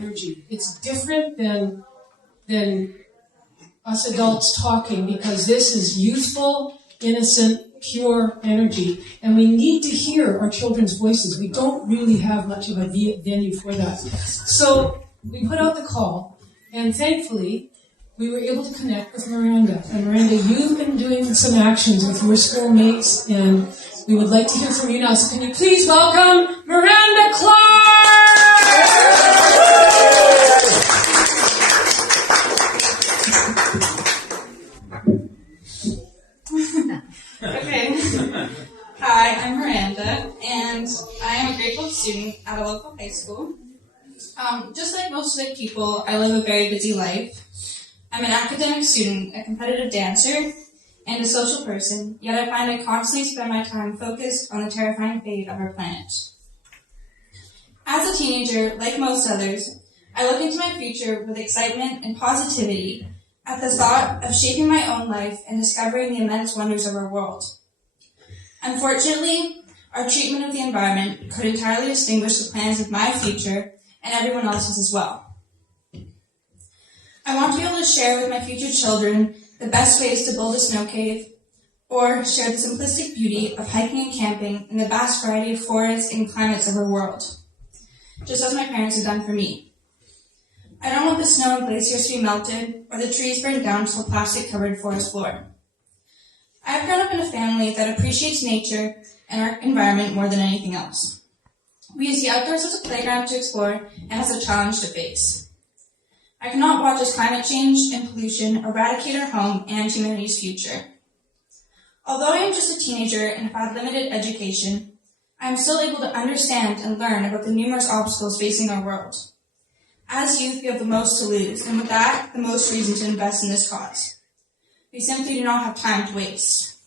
energy. It's different than us adults talking, because this is youthful, innocent, pure energy. And we need to hear our children's voices. We don't really have much of a venue for that. So we put out the call, and thankfully, we were able to connect with Miranda. And Miranda, you've been doing some actions with your schoolmates, and we would like to hear from you now. So can you please welcome Miranda Clark! Okay. Hi, I'm Miranda, and I am a grade 12 student at a local high school. Just like most of the people, I live a very busy life. I'm an academic student, a competitive dancer, and a social person, yet I find I constantly spend my time focused on the terrifying fate of our planet. As a teenager, like most others, I look into my future with excitement and positivity at the thought of shaping my own life and discovering the immense wonders of our world. Unfortunately, our treatment of the environment could entirely extinguish the plans of my future and everyone else's as well. I want to be able to share with my future children the best ways to build a snow cave, or share the simplistic beauty of hiking and camping in the vast variety of forests and climates of our world, just as my parents have done for me. I don't want the snow and glaciers to be melted, or the trees burned down to a plastic-covered forest floor. I have grown up in a family that appreciates nature and our environment more than anything else. We use the outdoors as a playground to explore and as a challenge to face. I cannot watch as climate change and pollution eradicate our home and humanity's future. Although I am just a teenager and have had limited education, I am still able to understand and learn about the numerous obstacles facing our world. As youth, we have the most to lose, and with that, the most reason to invest in this cause. We simply do not have time to waste.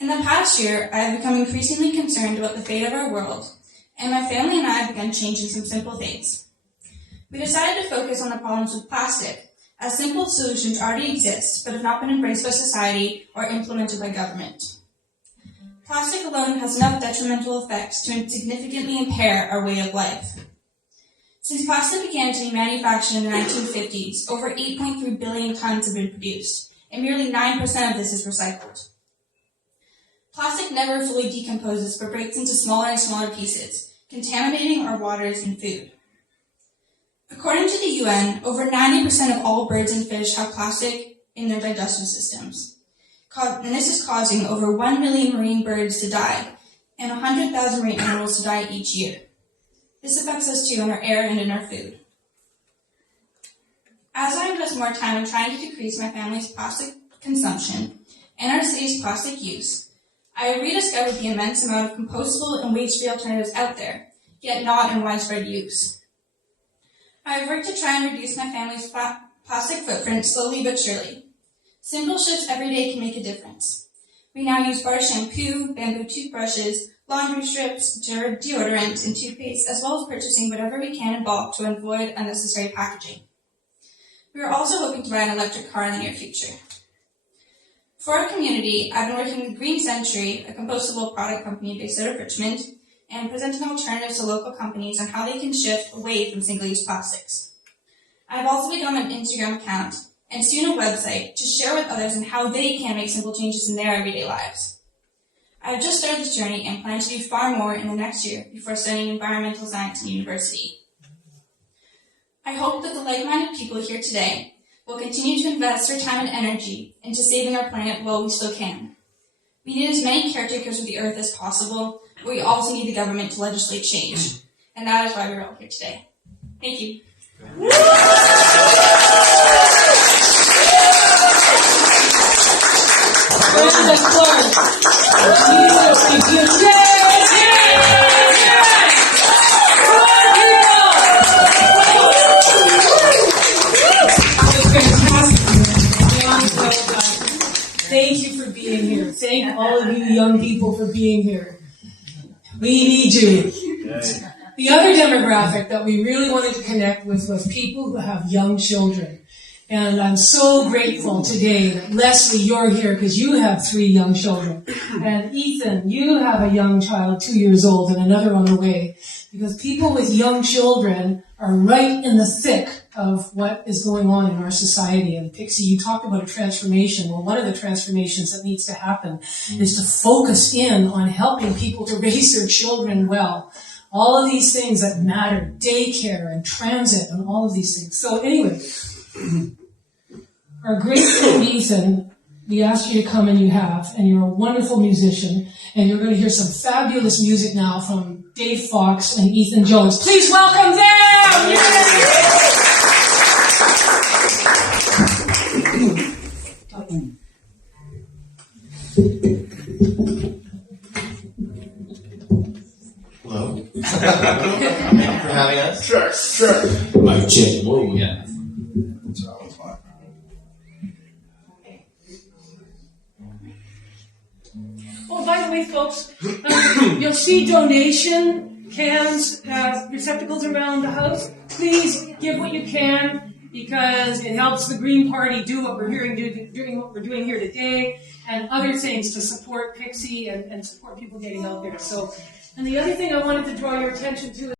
In the past year, I have become increasingly concerned about the fate of our world, and my family and I have begun changing some simple things. We decided to focus on the problems with plastic, as simple solutions already exist, but have not been embraced by society or implemented by government. Plastic alone has enough detrimental effects to significantly impair our way of life. Since plastic began to be manufactured in the 1950s, over 8.3 billion tons have been produced, and merely 9% of this is recycled. Plastic never fully decomposes, but breaks into smaller and smaller pieces, contaminating our waters and food. According to the UN, over 90% of all birds and fish have plastic in their digestive systems. And this is causing over 1 million marine birds to die, and 100,000 marine animals to die each year. This affects us too in our air and in our food. As I invest more time in trying to decrease my family's plastic consumption and our city's plastic use, I have rediscovered the immense amount of compostable and waste-free alternatives out there, yet not in widespread use. I have worked to try and reduce my family's plastic footprint slowly but surely. Simple shifts every day can make a difference. We now use bar shampoo, bamboo toothbrushes, laundry strips, deodorant, and toothpaste, as well as purchasing whatever we can in bulk to avoid unnecessary packaging. We are also hoping to buy an electric car in the near future. For our community, I've been working with Green Century, a compostable product company based out of Richmond, and presenting alternatives to local companies on how they can shift away from single-use plastics. I have also begun an Instagram account and soon a website to share with others on how they can make simple changes in their everyday lives. I have just started this journey and plan to do far more in the next year before studying environmental science in university. I hope that the like-minded people here today will continue to invest their time and energy into saving our planet while we still can. We need as many caretakers of the earth as possible, but we also need the government to legislate change. And that is why we're all here today. Thank you. Miranda Thank you for being here. Thank all of you young people for being here. We need you. The other demographic that we really wanted to connect with was people who have young children. And I'm so grateful today that Leslie, you're here because you have 3 young children. And Ethan, you have a young child, 2 years old, and another on the way. because people with young children are right in the thick of what is going on in our society. And Pixie, you talked about a transformation. Well, one of the transformations that needs to happen is to focus in on helping people to raise their children well. All of these things that matter, daycare and transit and all of these things. So anyway, our great friend Ethan, we asked you to come and you have, and you're a wonderful musician, and you're going to hear some fabulous music now from Dave Fox and Ethan Jones. Please welcome them! Hello. Thank you for having us. Sure. Mic check. Whoa, yeah. Oh, by the way, folks, you'll see donation cans, receptacles around the house. Please give what you can, because it helps the Green Party do what we're doing what we're doing here today, and other things to support Pixie and support people getting out there. So, and the other thing I wanted to draw your attention to